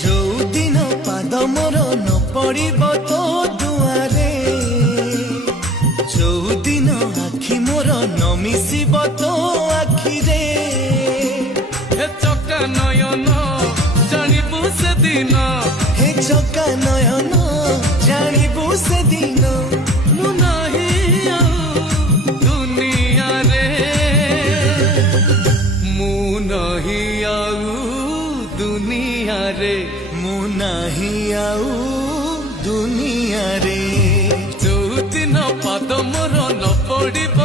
ଯୋଉଦିନ ପାଦ ମୋର ନ ପଡ଼ିବ ତୋ ଦୁଆରେ, ଯୋଉଦିନ ଆଖି ମୋର ନ ମିଶିବ ତୋ ଆଖିରେ, हे चका नयन जानिबु सेदिन, हे ଚକା ନୟନ ଜାଣିବୁ ସେଦିନ मु नाही आउ दुनिया रे, मु नाही आउ दुनिया रे, ମୁଁ ନାହିଁ ଆଉ ଦୁନିଆରେ। ଯୋଉଦିନ ପାଦ ମୋର ନ ପଡ଼ିବ